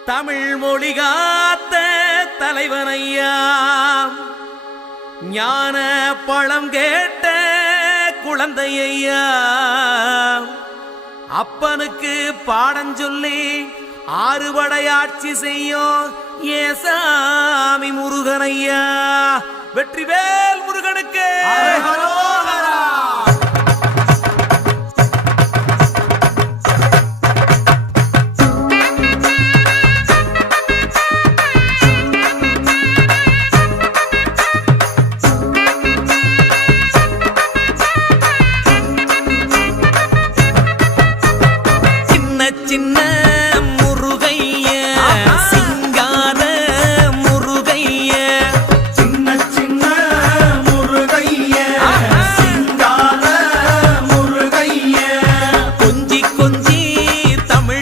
தமிழ் மொழி காத்த தலைவனையா, ஞான பழம் கேட்ட குழந்தையா, அப்பனுக்கு பாடஞ்சொல்லி ஆறுபடையாட்சி செய்யும் ஏசாமி முருகனையா. வெற்றிவேல் முருகனுக்கு சின்ன